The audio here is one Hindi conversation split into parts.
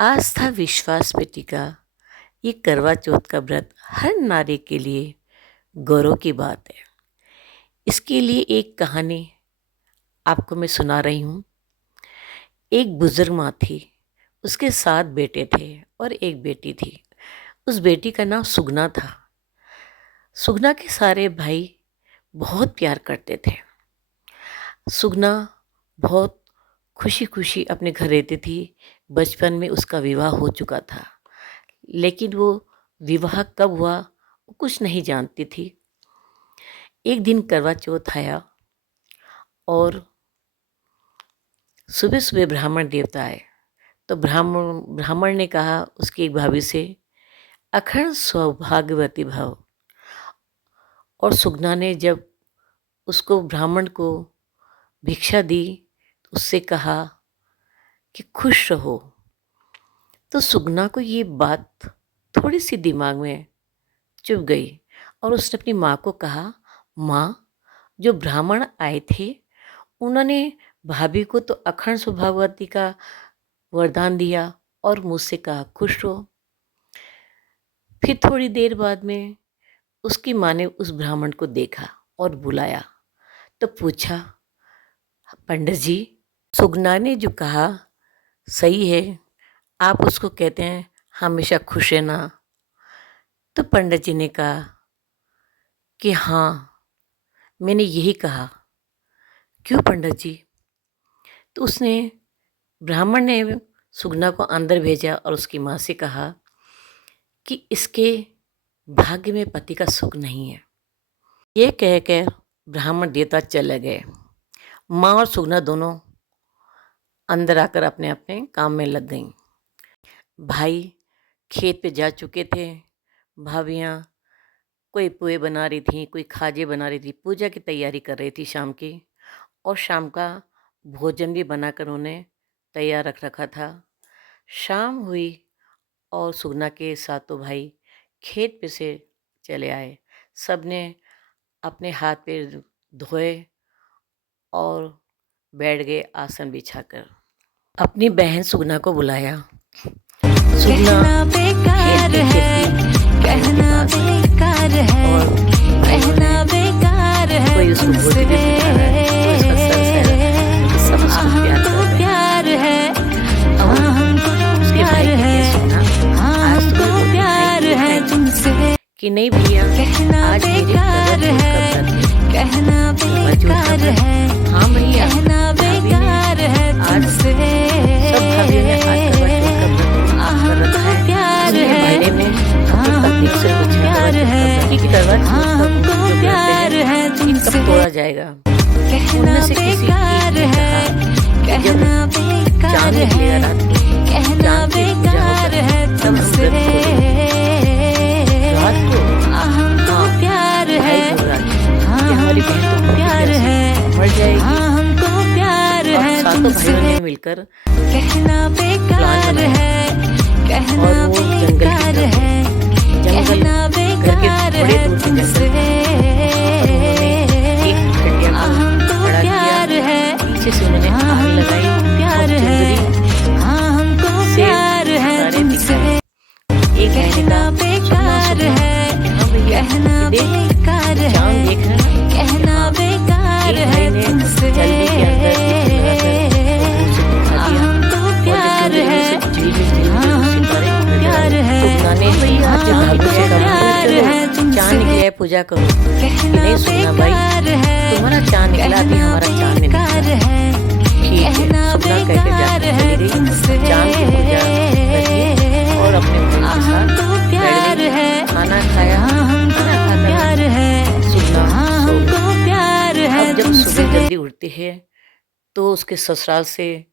आस्था विश्वास पे टिका ये करवा चौथ का व्रत हर नारी के लिए गौरव की बात है। इसके लिए एक कहानी आपको मैं सुना रही हूँ। एक बुजुर्ग माँ थी, उसके 7 बेटे थे और एक बेटी थी। उस बेटी का नाम सुगना था। सुगना के सारे भाई बहुत प्यार करते थे। सुगना बहुत खुशी खुशी अपने घर रहती थी। बचपन में उसका विवाह हो चुका था, लेकिन वो विवाह कब हुआ वो कुछ नहीं जानती थी। एक दिन करवा चौथ आया और सुबह सुबह ब्राह्मण देवता आए। तो ब्राह्मण ने कहा उसकी एक भाभी से, अखंड सौभाग्यवती भव। और सुगना ने जब उसको ब्राह्मण को भिक्षा दी तो उससे कहा कि खुश रहो। तो सुगना को ये बात थोड़ी सी दिमाग में चुभ गई और उसने अपनी माँ को कहा, माँ, जो ब्राह्मण आए थे उन्होंने भाभी को तो अखंड सौभाग्यवती का वरदान दिया और मुझसे कहा खुश रहो। फिर थोड़ी देर बाद में उसकी माँ ने उस ब्राह्मण को देखा और बुलाया। तो पूछा, पंडित जी, सुगना ने जो कहा सही है, आप उसको कहते हैं हमेशा खुश रहना। तो पंडित जी ने कहा कि हाँ, मैंने यही कहा। क्यों पंडित जी? तो उसने ब्राह्मण ने सुगना को अंदर भेजा और उसकी माँ से कहा कि इसके भाग्य में पति का सुख नहीं है। ये कह कर ब्राह्मण देवता चले गए। माँ और सुगना दोनों अंदर आकर अपने अपने काम में लग गईं। भाई खेत पे जा चुके थे। भाभियाँ कोई पुए बना रही थी, कोई खाजे बना रही थी, पूजा की तैयारी कर रही थी शाम की। और शाम का भोजन भी बनाकर उन्हें तैयार रख रखा था। शाम हुई और सुगना के सातों भाई खेत पे से चले आए। सब ने अपने हाथ पैर धोए और बैठ गए आसन बिछाकर। अपनी बहन सुगना को बुलाया। सुगना खेलती खेलती कहना बेकार है, और कहना बेकार है, कोई उसको बोलती सब उसको प्यार है, उसके भाई हमको प्यार है तुमसे कि नहीं भैया, आज बेकार है, कहना बेकार है, हाँ भैया, कहना बेकार है तुमसे। सब भाभी ने हाथ हमको प्यार है, हमको प्यार है, हमको प्यार है तुमसे। तोड़ा जाएगा। कहना बेकार है, कहना बेकार है, कहना बेकार है तुमसे। हमको प्यार है, हमको प्यार है, मर जाएगी। हमको प्यार है तुमसे। भाइयों ने मिलकर कहना बेकार है, कहना बेकार है, कहना बेकार है तुमसे। हमको प्यार है, पीछे से उन्होंने आग लगाई, प्यार है, हमको प्यार है तुमसे। एक कहना बेकार है, कहना बेकार है, कहना बेकार है तुमसे। हमको प्यार है, प्यार है, प्यार है तुमसे। चांद निकले है पूजा करो। नहीं सुनना भाई, तुम्हारा चांद निकला भी हमारा चांद नहीं निकला। ठीक है, सुगना कह के जाके चली गई। चांद की पूजा करी और अपने भाई के साथ प्यार है, खाना खाया। खाना प्यार है, सुगना सो गई। अब जब सुबह जल्दी उठती है तो उसके ससुराल से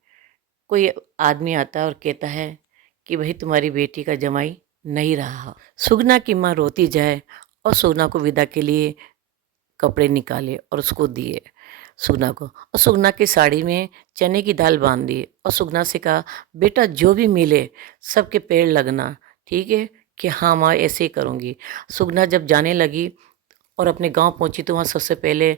कोई आदमी आता है और कहता है कि भाई तुम्हारी बेटी का जमाई नहीं रहा। सुगना की माँ रोती जाए और सुगना को विदा के लिए कपड़े निकाले और उसको दिए सुगना को। और सुगना की साड़ी में चने की दाल बांध दी और सुगना से कहा, बेटा जो भी मिले सबके पैर लगना, ठीक है? कि हाँ माँ, ऐसे ही करूँगी। सुगना जब जाने लगी और अपने गांव पहुंची तो वहाँ सबसे पहले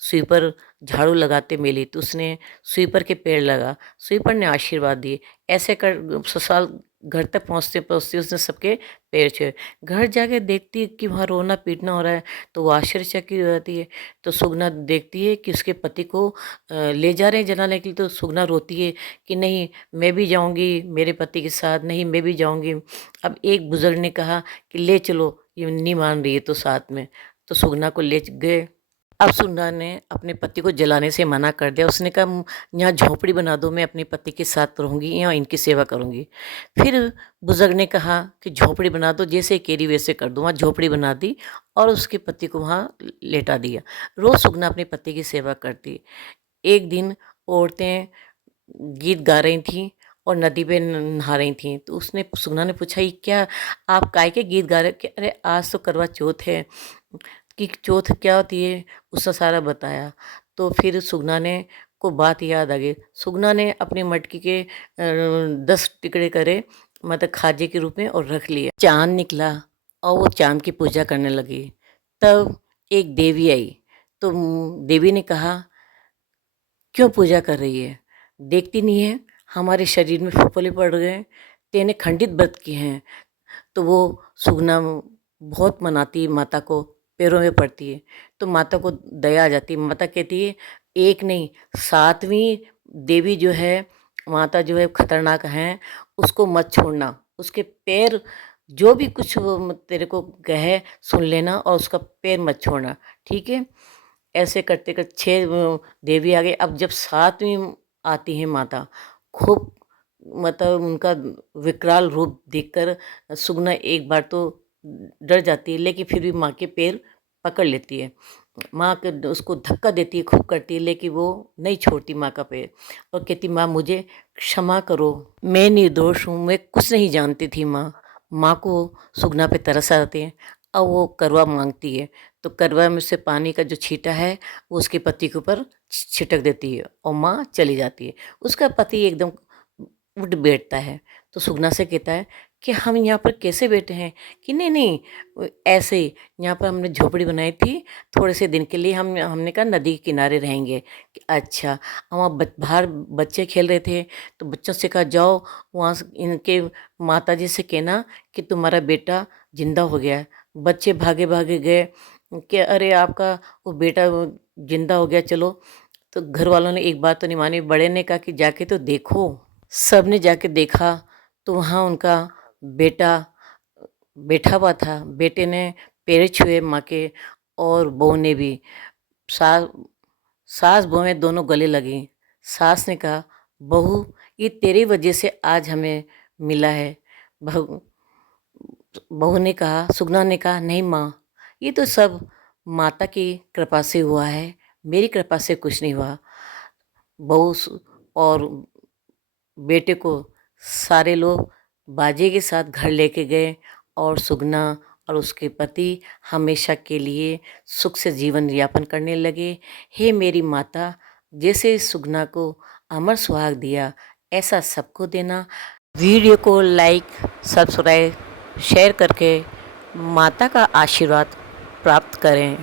स्वीपर झाड़ू लगाते मिली तो उसने स्वीपर के पेड़ लगा, स्वीपर ने आशीर्वाद दिए। ऐसे कर ससुराल घर तक पहुँचते पहुँचते उसने सबके पैर छुए। घर जाके देखती है कि वहाँ रोना पीटना हो रहा है, तो वो आश्चर्यचकित हो जाती है। तो सुगना देखती है कि उसके पति को ले जा रहे हैं जलाने के लिए, तो सुगना रोती है कि नहीं मैं भी जाऊंगी मेरे पति के साथ, नहीं मैं भी जाऊंगी। अब एक बुजुर्ग ने कहा कि ले चलो, ये नहीं मान रही है तो साथ में, तो सुगना को ले गए। अब सुगना ने अपने पति को जलाने से मना कर दिया। उसने कहा यहाँ झोपड़ी बना दो, मैं अपने पति के साथ रहूँगी, यहाँ इनकी सेवा करूँगी। फिर बुजुर्ग ने कहा कि झोपड़ी बना दो, जैसे केरी वैसे कर दो। वहाँ झोपड़ी बना दी और उसके पति को वहाँ लेटा दिया। रोज़ सुगना अपने पति की सेवा करती। एक दिन औरतें गीत गा रही थीं और नदी पे नहा रही थीं, तो उसने सुगना ने पूछा ये क्या आप काय के गीत गा रहे हो? कि अरे आज तो करवा चौथ है। कि चौथ क्या होती है उसने सारा बताया। तो फिर सुगना ने को बात याद आ गई। सुगना ने अपनी मटकी के 10 टुकड़े करे, मतलब खाजे के रूप में, और रख लिए। चाँद निकला और वो चाँद की पूजा करने लगी। तब एक देवी आई, तो देवी ने कहा क्यों पूजा कर रही है? देखती नहीं है हमारे शरीर में फफोले पड़ गए, तेने खंडित व्रत किए हैं। तो वो सुगना बहुत मनाती है माता को, पैरों में पड़ती है। तो माता को दया आ जाती है। माता कहती है एक नहीं 7वीं देवी जो है, माता जो है खतरनाक है, उसको मत छोड़ना। उसके पैर जो भी कुछ वो तेरे को कहे सुन लेना और उसका पैर मत छोड़ना, ठीक है? ऐसे करते करते 6 देवी आ गई। अब जब 7वीं आती है माता, खूब मतलब उनका विकराल रूप देखकर सुगना एक बार तो डर जाती है, लेकिन फिर भी माँ के पैर पकड़ लेती है। माँ के उसको धक्का देती है, खूब करती है, लेकिन वो नहीं छोड़ती माँ का पैर और कहती माँ मुझे क्षमा करो, मैं निर्दोष हूँ, मैं कुछ नहीं जानती थी माँ। माँ को सुगना पे तरस आते हैं। अब वो करवा मांगती है, तो करवा में से पानी का जो छींटा है वो उसके पति के ऊपर छिटक देती है और माँ चली जाती है। उसका पति एकदम उठ बैठता है, तो सुगना से कहता है कि हम यहाँ पर कैसे बैठे हैं? कि नहीं नहीं ऐसे ही, यहाँ पर हमने झोपड़ी बनाई थी थोड़े से दिन के लिए, हमने कहा नदी के किनारे रहेंगे। कि अच्छा। वहाँ बाहर बच्चे खेल रहे थे, तो बच्चों से कहा जाओ वहाँ इनके माता जी से कहना कि तुम्हारा बेटा जिंदा हो गया है। बच्चे भागे भागे गए कि अरे आपका वो बेटा जिंदा हो गया, चलो। तो घर वालों ने एक बात तो नहीं मानी। बड़े ने कहा कि जाके तो देखो। सब ने जाके देखा तो वहाँ उनका बेटा बैठा हुआ था। बेटे ने पैर छुए माँ के, और बहू ने भी। सास सास बहुएं दोनों गले लगी। सास ने कहा बहू ये तेरी वजह से आज हमें मिला है। बहू बहू ने कहा, सुगना ने कहा नहीं माँ, ये तो सब माता की कृपा से हुआ है, मेरी कृपा से कुछ नहीं हुआ। बहू और बेटे को सारे लोग बाजे के साथ घर लेके गए और सुगना और उसके पति हमेशा के लिए सुख से जीवन यापन करने लगे। हे मेरी माता, जैसे सुगना को अमर सुहाग दिया ऐसा सबको देना। वीडियो को लाइक, सब्सक्राइब, शेयर करके माता का आशीर्वाद प्राप्त करें।